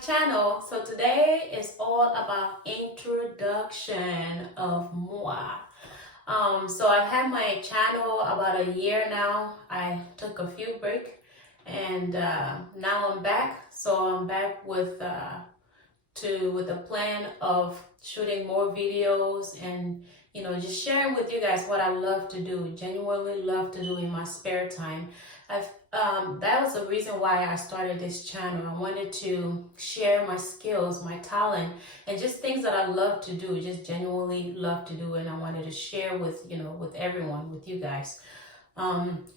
channel. So today is all about introduction of moi. So I've had my channel about a year now. I took a few breaks and now I'm back. So I'm back with with a plan of shooting more videos and just sharing with you guys what I love to do, genuinely love to do in my spare time. That was the reason why I started this channel. I wanted to share my skills, my talent, and just things that I love to do, just genuinely love to do, and I wanted to share with with everyone, with you guys.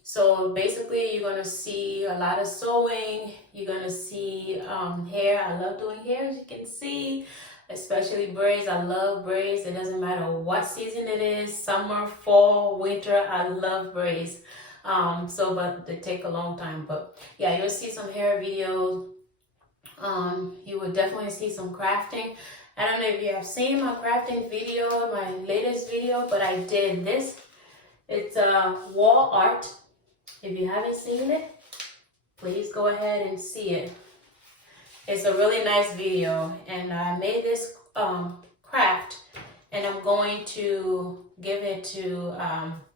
So basically you're gonna see a lot of sewing, you're gonna see hair. I love doing hair, as you can see, especially braids. I love braids. It doesn't matter what season it is, summer, fall, winter, I love braids. But they take a long time, but yeah, you'll see some hair videos. You will definitely see some crafting. I don't know if you have seen my crafting video, my latest video, but I did this. It's wall art. If you haven't seen it, please go ahead and see it. It's a really nice video, and I made this craft, and I'm going to give it to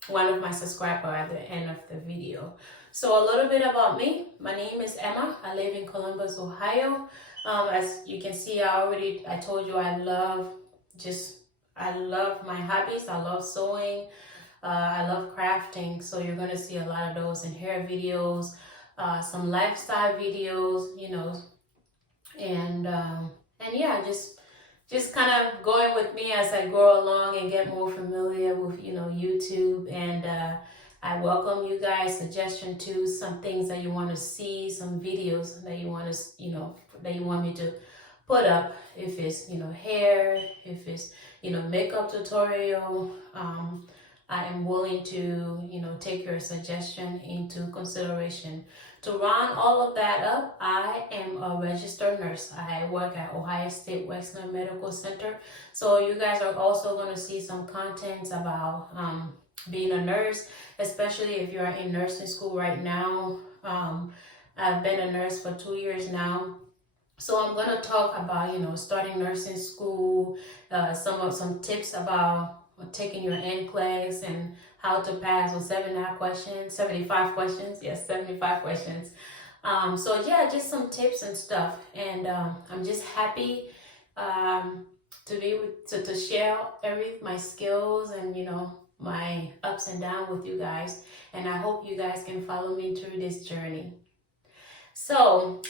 one of my subscribers at the end of the video. So a little bit about me. My name is Emma. I live in Columbus, Ohio. As you can see, I told you I love my hobbies. I love sewing. I love crafting, so you're gonna see a lot of those in hair videos, some lifestyle videos, and yeah, just kind of going with me as I grow along and get more familiar with YouTube. And I welcome you guys suggestion too, some things that you want to see, some videos that you want to that you want me to put up, if it's hair, if it's makeup tutorial. I am willing to, take your suggestion into consideration. To round all of that up, I am a registered nurse. I work at Ohio State Wexner Medical Center. So you guys are also going to see some contents about being a nurse, especially if you're in nursing school right now. I've been a nurse for 2 years now. So I'm going to talk about, starting nursing school, some tips about taking your NCLEX and how to pass with 75 questions. Yes, 75 questions. So yeah, just some tips and stuff. And I'm just happy to share my skills and my ups and downs with you guys. And I hope you guys can follow me through this journey. So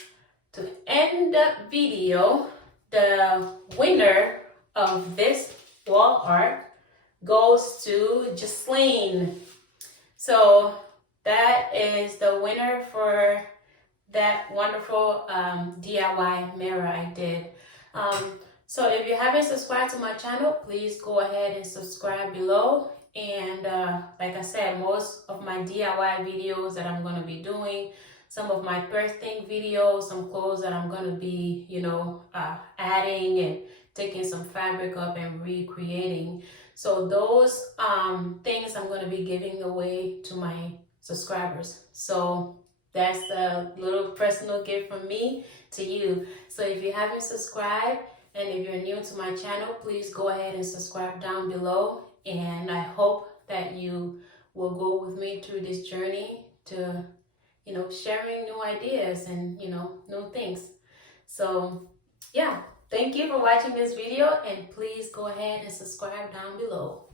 to end the video, the winner of this wall art goes to Jocelyn. So that is the winner for that wonderful DIY mirror I did. So if you haven't subscribed to my channel, please go ahead and subscribe below. And like I said, most of my DIY videos that I'm going to be doing, some of my birthing videos, some clothes that I'm going to be, adding and taking some fabric up and recreating. So those things I'm going to be giving away to my subscribers. So that's a little personal gift from me to you. So if you haven't subscribed and if you're new to my channel, please go ahead and subscribe down below. And I hope that you will go with me through this journey to, sharing new ideas and, new things. So yeah. Thank you for watching this video, and please go ahead and subscribe down below.